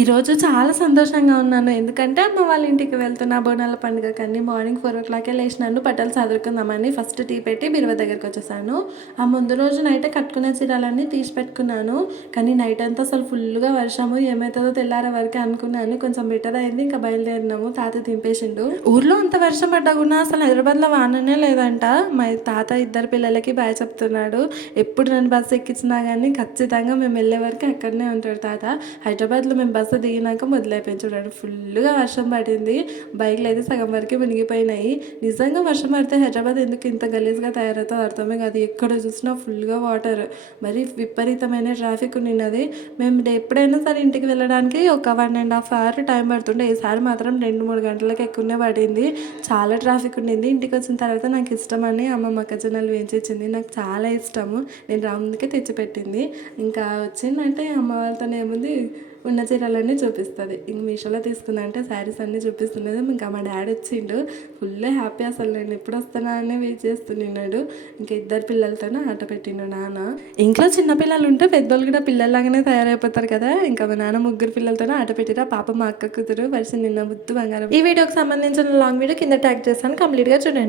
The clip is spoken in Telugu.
ఈరోజు చాలా సంతోషంగా ఉన్నాను. ఎందుకంటే అమ్మ వాళ్ళ ఇంటికి వెళ్తున్నా బోనాల పండుగకని. మార్నింగ్ 4:00కే లేసినాను బట్టలు సదురుకుందామని. ఫస్ట్ టీ పెట్టి బీరువా దగ్గరకొచ్చేసాను. ఆ ముందు రోజు నైటే కట్టుకునే చీరలన్నీ తీసి పెట్టుకున్నాను. కానీ నైట్ అంతా అసలు ఫుల్‌గా వర్షము ఏమైతదో తెల్లారే వరకే అనుకున్నాను. కొంచెం బెటర్ అయింది. ఇంకా బయలుదేరినాము. తాత దింపేసిండు. ఊర్లో అంత వర్షం పడ్డా కూడా అసలు హైదరాబాద్‌లో వాననే లేదంట. మా తాత ఇద్దరు పిల్లలకి బాయ్ చెప్తున్నాడు. ఎప్పుడు నన్ను బస్సు ఎక్కించినా గానీ ఖచ్చితంగా మేము వెళ్ళే వరకు అక్కడనే ఉంటాడు తాత. హైదరాబాద్లో మేము బస్సు దిగినాక మొదలైపోయింది చూడండి. ఫుల్గా వర్షం పడింది. బైక్లు అయితే సగం వరకు మునిగిపోయినాయి. నిజంగా వర్షం పడితే హైదరాబాద్ ఎందుకు ఇంత గలీజ్గా తయారవుతుందో అర్థమే కాదు. ఎక్కడ చూసినా ఫుల్గా వాటర్, మరి విపరీతమైన ట్రాఫిక్ ఉన్నది. మేము ఎప్పుడైనా సరే ఇంటికి వెళ్ళడానికి ఒక 1.5 అవర్ టైం పడుతుండే. ఈసారి మాత్రం 2-3 గంటలకు ఎక్కువనే పడింది. చాలా ట్రాఫిక్ ఉండింది. ఇంటికి వచ్చిన తర్వాత నాకు ఇష్టమని అమ్మ మొక్కజొన్నలు వేయించిచ్చింది. నాకు చాలా ఇష్టము. నేను రాముందుకే తెచ్చిపెట్టింది. ఇంకా వచ్చిందంటే అమ్మ వాళ్ళతో ఏముంది, ఉన్న చీరలన్నీ చూపిస్తుంది. ఇంక మీషోలో తీసుకున్నా అంటే శారీస్ అన్నీ చూపిస్తున్నది. ఇంకా మా డాడీ వచ్చిండు. Full happy. అసలు నేను ఎప్పుడు వస్తానా అని వెయిట్ చేస్తున్నాడు. ఇంకా ఇద్దరు పిల్లలతోనే ఆట పెట్టిండు నాన్న. ఇంట్లో చిన్న పిల్లలు ఉంటే పెద్దోళ్ళు కూడా పిల్లల్లాగానే తయారైపోతారు కదా. ఇంకా మా నాన్న ముగ్గురు పిల్లలతోనే ఆట పెట్టిరా. పాప మా అక్క కూతురు వర్షం నిన్న ముద్దు బంగారం. ఈ వీడియోకి సంబంధించిన లాంగ్ వీడియో కింద ట్యాగ్ చేస్తాను, కంప్లీట్గా చూడండి.